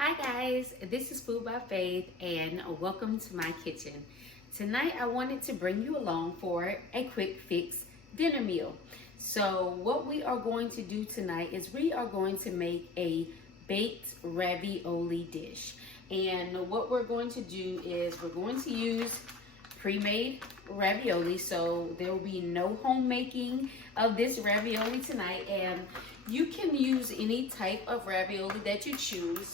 Hi guys, this is Food by Faith and welcome to my kitchen. Tonight I wanted to bring you along for a quick fix dinner meal. So what we are going to do tonight is we are going to make a baked ravioli dish. And what we're going to do is we're going to use pre-made ravioli, so there will be no homemaking of this ravioli tonight, and you can use any type of ravioli that you choose.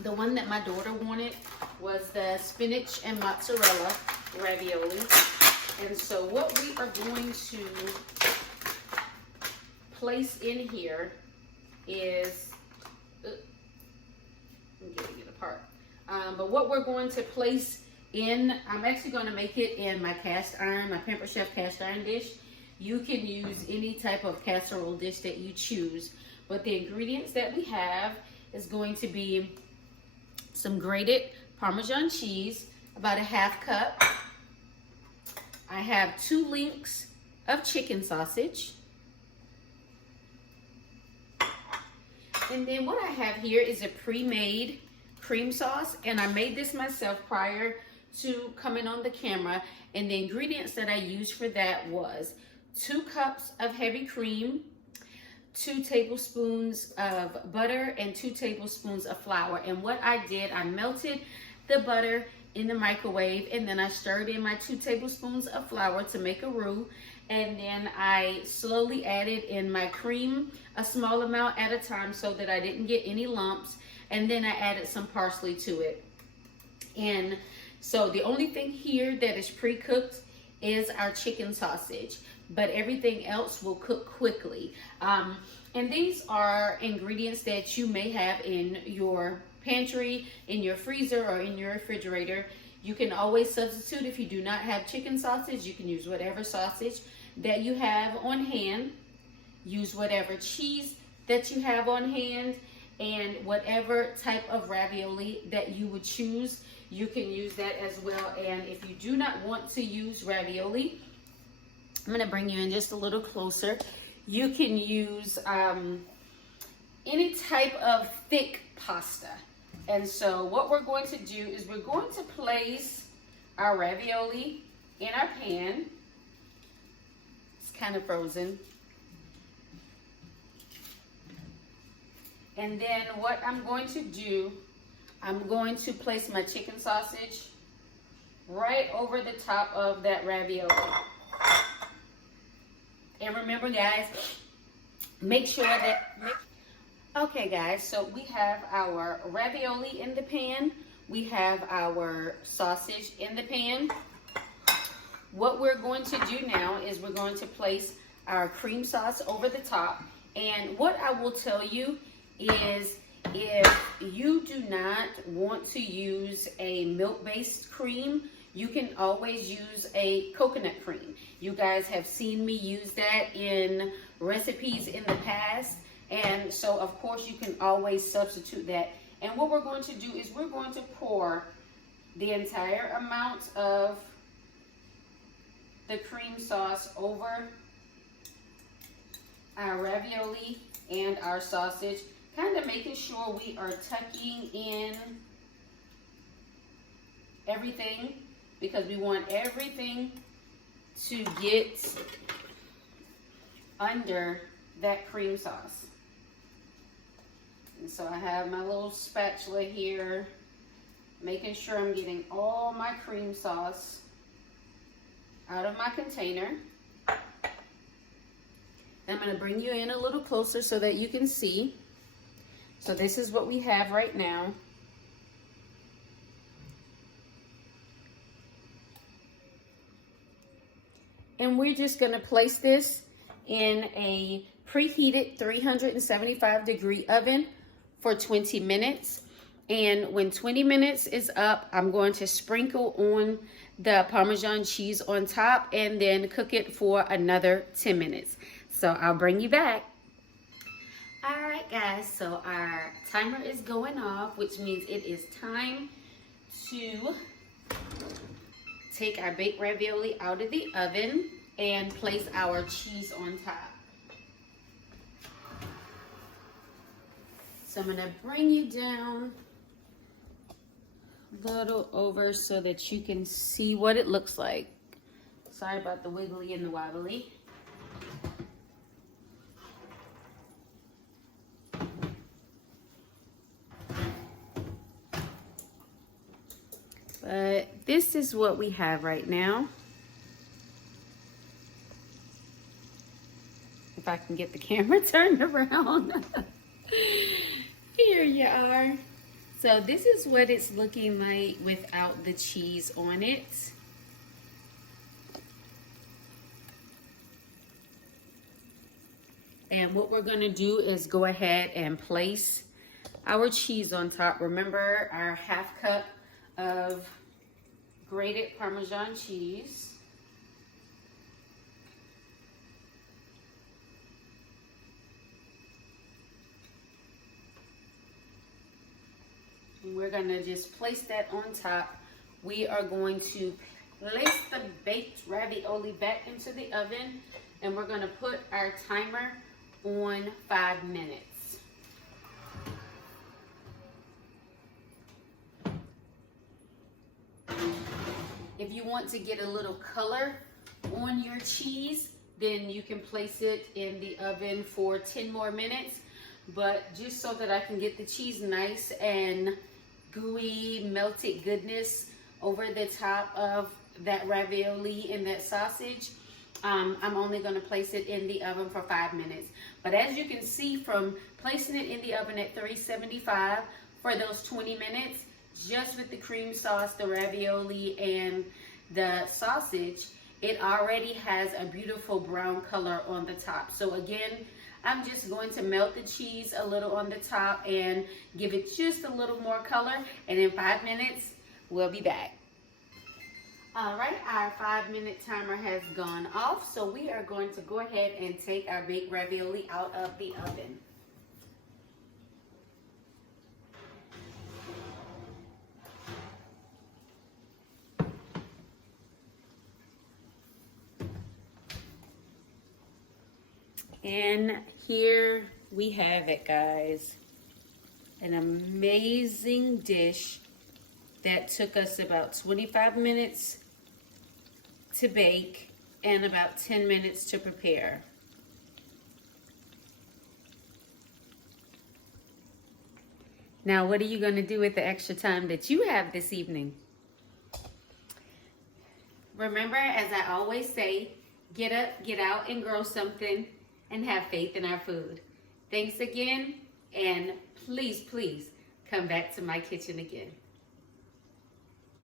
The one that my daughter wanted was the spinach and mozzarella ravioli. And so what we are going to place in here is, I'm getting it apart. But what we're going to place in, I'm actually going to make it in my cast iron, my Pampered Chef cast iron dish. You can use any type of casserole dish that you choose. But the ingredients that we have is going to be some grated Parmesan cheese, about a ½ cup. I have 2 links of chicken sausage. And then what I have here is a pre-made cream sauce, and I made this myself prior to coming on the camera. And the ingredients that I used for that was 2 cups of heavy cream, 2 tablespoons of butter, and 2 tablespoons of flour. And what I did, I melted the butter in the microwave, and then I stirred in my 2 tablespoons of flour to make a roux. And then I slowly added in my cream, a small amount at a time so that I didn't get any lumps. And then I added some parsley to it. And so the only thing here that is pre-cooked is our chicken sausage, but everything else will cook quickly. And these are ingredients that you may have in your pantry, in your freezer, or in your refrigerator. You can always substitute. If you do not have chicken sausage, you can use whatever sausage that you have on hand. Use whatever cheese that you have on hand, and whatever type of ravioli that you would choose, you can use that as well. And if you do not want to use ravioli, I'm going to bring you in just a little closer. You can use any type of thick pasta. And so what we're going to do is we're going to place our ravioli in our pan. It's kind of frozen. And then what I'm going to do, I'm going to place my chicken sausage right over the top of that ravioli. And remember guys, make sure that, okay guys, so we have our ravioli in the pan. We have our sausage in the pan. What we're going to do now is we're going to place our cream sauce over the top. And what I will tell you is, if you do not want to use a milk-based cream, you can always use a coconut cream. You guys have seen me use that in recipes in the past, and so of course you can always substitute that. And what we're going to do is we're going to pour the entire amount of the cream sauce over our ravioli and our sausage, kind of making sure we are tucking in everything, because we want everything to get under that cream sauce. And so I have my little spatula here, making sure I'm getting all my cream sauce out of my container. I'm going to bring you in a little closer so that you can see. So this is what we have right now. And we're just going to place this in a preheated 375-degree oven for 20 minutes. And when 20 minutes is up, I'm going to sprinkle on the Parmesan cheese on top and then cook it for another 10 minutes. So I'll bring you back. All right, guys, so our timer is going off, which means it is time to take our baked ravioli out of the oven and place our cheese on top. So I'm gonna bring you down a little over so that you can see what it looks like. Sorry about the wiggly and the wobbly. But this is what we have right now. If I can get the camera turned around. Here you are. So this is what it's looking like without the cheese on it. And what we're gonna do is go ahead and place our cheese on top. Remember our half cup of grated Parmesan cheese. And we're gonna just place that on top. We are going to place the baked ravioli back into the oven, and we're gonna put our timer on 5 minutes. If you want to get a little color on your cheese, then you can place it in the oven for 10 more minutes. But just so that I can get the cheese nice and gooey, melted goodness over the top of that ravioli and that sausage, I'm only going to place it in the oven for 5 minutes. But as you can see from placing it in the oven at 375 for those 20 minutes, just with the cream sauce, the ravioli, and the sausage, it already has a beautiful brown color on the top. So again, I'm just going to melt the cheese a little on the top and give it just a little more color. And in 5 minutes, we'll be back. All right, our 5-minute timer has gone off. So we are going to go ahead and take our baked ravioli out of the oven. And here we have it, guys. An amazing dish that took us about 25 minutes to bake and about 10 minutes to prepare. Now, what are you going to do with the extra time that you have this evening? Remember, as I always say, get up, get out, and grow something, and have faith in our food. Thanks again, and please, please come back to my kitchen again.